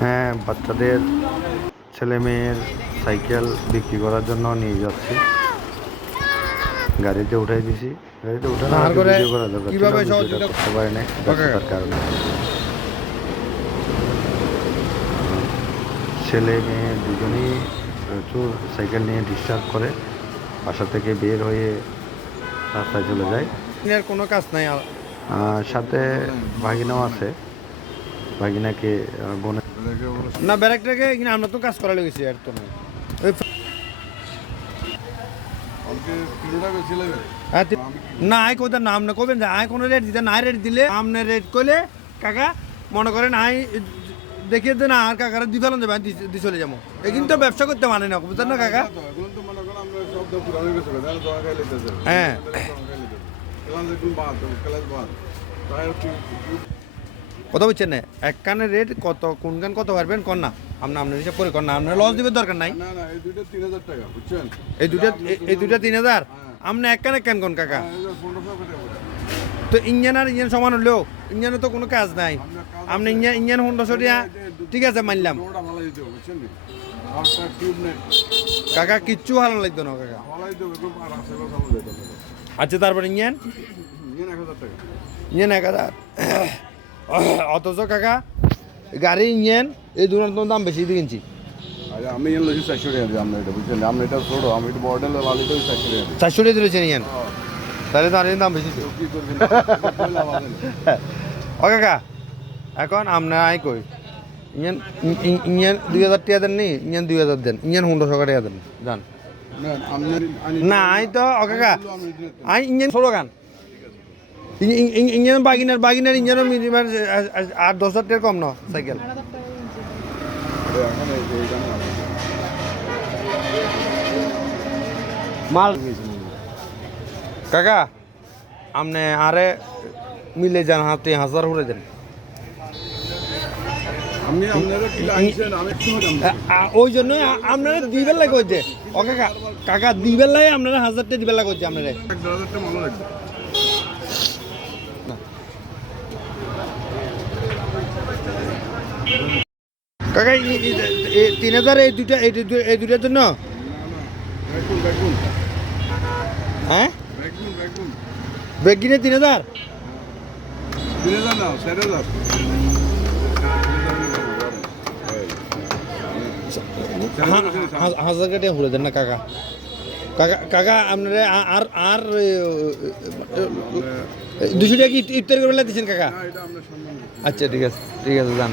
হ্যাঁ বাচ্চাদের ছেলে মেয়ের সাইকেল বিক্রি করার জন্য নিয়ে যাচ্ছি। গাড়িতে উঠাই দিছি। গাড়িতে উঠানো ভিডিও করা দরকার ছিল, করতে পারি নাই ব্যস্ততার কারণে। ছেলে মেয়ে দুজনেই প্রচুর সাইকেল নিয়ে ডিস্টার্ব করে বাসা থেকে বের হয়ে রাস্তায় চলে যায়। কোনো কাজ নাই সাথে ভাগিনাও আছে। ভাগিনাকে বোনের না ব্যারাকটাকে কিনা আমরা তো কাজ করা লেগেছি আর তো ওই হ্যাঁ, তি- না আয় কোথায় নাম না কবেন আয় কোনো রেট দিতে না রেট দিলে আমনে রেট করলে কাকা মনে করেন আই দেখিয়ে দেন আর কাকারা দি ফেলান যাবে আমি দি- দি চলে যাব। এ কিন্তু ব্যবসা করতে মানে না বুঝলেন না কাকা? হ্যাঁ কথা বলছেন না? এক কানের রেট কত কোন গান কত পারবেন? কর না। আপনার আপনার হিসাব করে কর না। আপনার লস দিবে দরকার নাই। না না এই দুইটা তিন হাজার টাকা বুঝছেন? এই দুটা এই- এই দুটা তিন হাজার? আপনি এক কানে কেন কোন কাকা? তো ইঞ্জিন আর ইঞ্জিন সমান হলেও ইঞ্জিনে তো কোনো কাজ নাই। আপনি ইঞ্জিন ইঞ্জিন সরিয়া ঠিক আছে মানলাম। কাকা কিচ্ছু ভালো লাগতো না কাকা। আচ্ছা তারপর ইঞ্জিন? হাজার ইঞ্জিন এক হাজার। অথচ কাকা গাড়ি ইঞ্জিন এই দুটার তো দাম বেশি দিয়ে কিনছি। আমি এর লজি চারশো টাকা দিই আমরা এটা বুঝছেন? আমরা এটা ছোটো আমি এটা মডেল লালিটা চারশো টাকা চারশো টাকা দিয়েছেন ইঞ্জিন। তাহলে তো আর দাম বেশি তো। তো। ও কাকা এখন আপনার আই কই? ইঞ্জিন ইঞ্জিন দুই হাজার টাকা দেন নি ইঞ্জিন দুই হাজার দেন। ইঞ্জিন সকাল টাকা দেন। যান না আই তো ও কাকা। আই ইঞ্জিন ষোলো গান। ইঞ্জিন বাগিনার বাগিনার ইঞ্জিনও মিনিমাম আট দশ হাজার টাকা কম ন সাইকেল। মাল। কাকা আপনি আরে মিলে যান হাতে হাজার করে দেন। ওই জন্য আপনারা লাগে হচ্ছে ও কাকা কাকা দিবেন লাগে আপনারা হাজার টাকা দিবেন লাগে হচ্ছে আপনারা এক দেড় হাজার টাকা ভালো লাগবে কাকা তিন হাজার এই দুইটা এই দুইটার জন্য? না না হ্যাঁ? কিনে তিন হাজার? তিন হাজার নাও চার হাজার হাজার টাকা ঘুরে দেন না কাকা। কাকা কাকা, আপনারা আর আর দুশো টাকা কি ইফতারি করে দিচ্ছেন কাকা? আচ্ছা ঠিক আছে ঠিক আছে যান